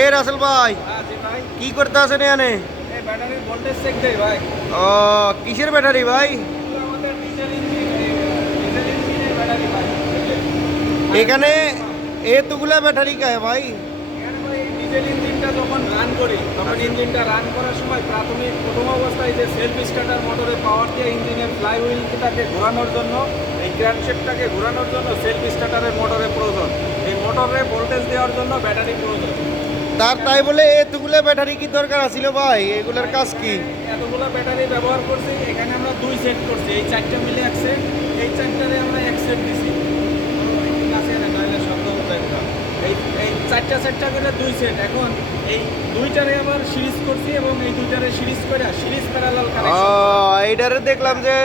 এ রাসেল ভাই, জি ভাই। কি করতে আছেন এখানে? এই ব্যাটারির ভোল্টেজ চেক দেই ভাই। ও, কিসের ব্যাটারি ভাই? এগুলো আমাদের ডিজেল ইঞ্জিন, ডিজেল ইঞ্জিনের ব্যাটারি ভাই। এখানে এতগুলা ব্যাটারি কায় ভাই? এখানে ভাই এই ডিজেল ইঞ্জিনটা যখন রান করি, তখন ইঞ্জিনটা রান করার সময় প্রাথমিক প্রথম অবস্থায় যে সেলফ স্টার্টার মোটরে পাওয়ার দিয়ে ইঞ্জিনের ফ্লাই হুইলটাকে ঘোরানোর জন্য, এই ক্র্যাঙ্কশ্যাফটটাকে ঘোরানোর জন্য সেলফ স্টার্টারের মোটরের প্রয়োজন। এই মোটরে ভোল্টেজ দেওয়ার জন্য ব্যাটারি প্রয়োজন। তাই বলে এতগুলা ব্যাটারি কি দরকার আছিল ভাই? এগুলার কাজ কি? এতগুলো ব্যাটারি ব্যবহার করছি। এখানে আমরা 2 সেট করছি, এই 4টা মিলে এক সেট, এই 4টারে আমরা এক সেট দিছি। কাছে না নাইলে শব্দ হতো একটা। এই এই 4টা করে 2 সেট। এখন এই 2টারে আবার সিরিজ করছি এবং এই 2টারে সিরিজ করে সিরিজ প্যারালাল ও, কানেকশন। এইটারে দেখলাম যে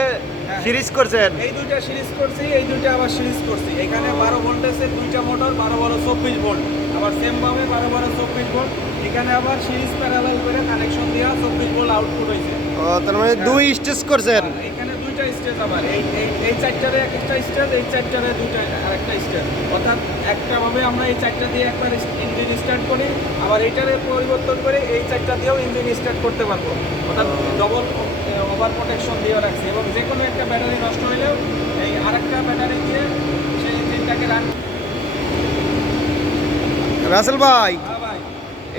সিরিজ করছেন। এই 2টা সিরিজ করছি, এই 2টা আবার সিরিজ করছি। এখানে 12 ভোল্টেজের 2টা মোটর, 12-12-24 ভোল্ট। আবার সেম ভাবে 12-12-24 ভোল্ট। এখানে আবার সিরিজ প্যারালাল করে কানেকশন দেওয়া 24 ভোল্ট আউটপুট হয়েছে। ও, তার মানে 2 স্টেজ করছেন। এখানে 2টা স্টেজ, আবার এই 4টারে একটা স্টেজ, এই 4টারে 2টা আরেকটা স্টেজ। অর্থাৎ একটা ভাবে আমরা এই 4টা দিয়ে একবার ইঞ্জিন স্টার্ট করি, আবার এইটারে পরিবর্তন করে এই 4টা দিয়েও ইঞ্জিন স্টার্ট করতে পারবো। অর্থাৎ ডবল ওভার প্রোটেকশন দিয়ে রাখছি এবং যে কোনো একটা ব্যাটারি নষ্ট হলেও এই আরেকটা ব্যাটারি দিয়ে সেই ইঞ্জিনটাকে রান। রাসেল ভাই, হ্যাঁ ভাই,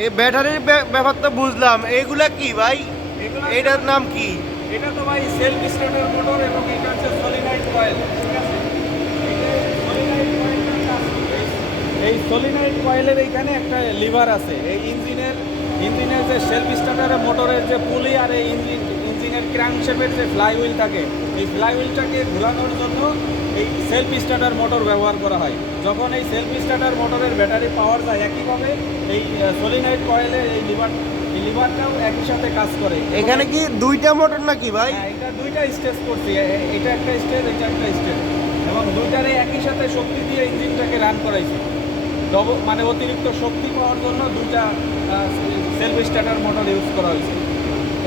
এই ব্যাটারির ব্যাপার তো বুঝলাম, এইগুলা কি ভাই? এগুলো এইটার নাম কি? এটা তো ভাই সেলফ স্টার্টার মোটর এবং এটা হচ্ছে সলিনয়েড কয়েল। ঠিক আছে, এই সলিনয়েড কয়েলের এইখানে একটা লিভার আছে। এই ইঞ্জিনের যে সেলফ স্টার্টারের মোটরের যে পুলি আর এই ইঞ্জিনের ক্র্যাঙ্কশ্যাফটের যে ফ্লাই হুইল থাকে, এই ফ্লাই হুইলটাকে ঘোরানোর জন্য এই সেলফ স্টার্টার মোটর ব্যবহার করা হয়। যখন এই সেলফ স্টার্টার মোটরের ব্যাটারি পাওয়ার যায়, একইভাবে এই সলিনয়েড কয়েলের এই লিভারটাও একই সাথে কাজ করে। এখানে কি 2টা মোটর নাকি ভাই? হ্যাঁ, এটা 2টা স্টেজ করছি। এটা একটা স্টেজ, এটা একটা স্টেজ, এবং 2টারে একই সাথে শক্তি দিয়ে ইঞ্জিনটাকে রান করাইছি। মানে অতিরিক্ত শক্তি পাওয়ার জন্য 2টা সেলফ স্টার্টার মোটর ইউজ করা হয়েছে।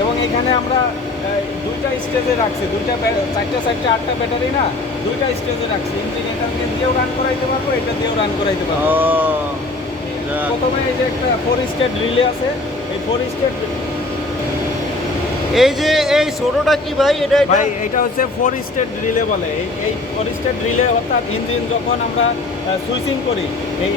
এবং এখানে আমরা 2টা স্টেজে রাখছি, 4টা 8টা ব্যাটারি না, 2টা স্টেজে রাখছি। ইঞ্জিন এখানকে দিয়েও রান করাইতে পারবো, এটা দিয়েও রান করাইতে পারবো। ও, যাক। প্রথমে এই যে একটা 4 স্টেজ রিলে আছে, এই 4 স্টেজ। এই যে এই ছোটটা কি ভাই? এটা ভাই এটা হচ্ছে 4 স্টেট রিলে বলে। এই 4 স্টেট রিলে অর্থাৎ ইঞ্জিন যখন আমরা সুইচিং করি,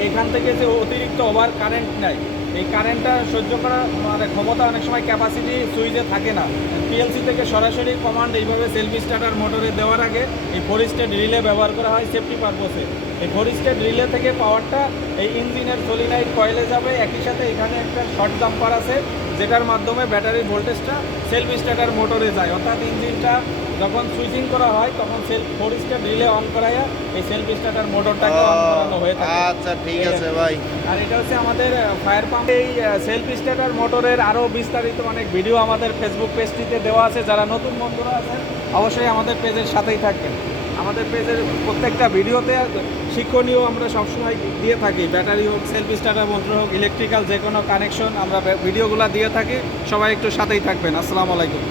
এখান থেকে যে অতিরিক্ত ওভার কারেন্ট নেয়, এই কারেন্টটা সহ্য করা মানে ক্ষমতা অনেক সময় ক্যাপাসিটি সুইচে থাকে না। পিএলসি থেকে সরাসরি কমান্ড এইভাবে সেলফ স্টার্টার মোটরে দেওয়ার আগে এই 4 স্টেট রিলে ব্যবহার করা হয় সেফটি পারপোসে। এই 4 স্টেট রিলে থেকে পাওয়ারটা এই ইঞ্জিনের সলিনয়েড কয়েলে যাবে। একই সাথে এখানে একটা শর্ট জাম্পার আছে, যেটার মাধ্যমে ব্যাটারির ভোল্টেজটা সেলফ স্টার্টার মোটরে যায়। অর্থাৎ ইঞ্জিনটা যখন সুইচিং করা হয় তখন 4 স্টেপ রিলে অন করাইয়া এই সেলফ স্টার্টার মোটরটাকে অন করানো হয়ে থাকে। আচ্ছা, ঠিক আছে ভাই। আর এটা হচ্ছে আমাদের ফায়ার পাম্প। এই সেলফ স্টার্টার মোটরের আরও বিস্তারিত অনেক ভিডিও আমাদের ফেসবুক পেজটিতে দেওয়া আছে। যারা নতুন বন্ধুরা আছেন অবশ্যই আমাদের পেজের সাথেই থাকবেন। আমাদের পেজের প্রত্যেকটা ভিডিওতে শিক্ষণীয় আমরা সবসময় দিয়ে থাকি। ব্যাটারি হোক, সেলফ স্টার্টার মোটর হোক, ইলেকট্রিক্যাল যে কোনো কানেকশন আমরা ভিডিওগুলো দিয়ে থাকি। সবাই একটু সাথেই থাকবেন। আসসালামু আলাইকুম।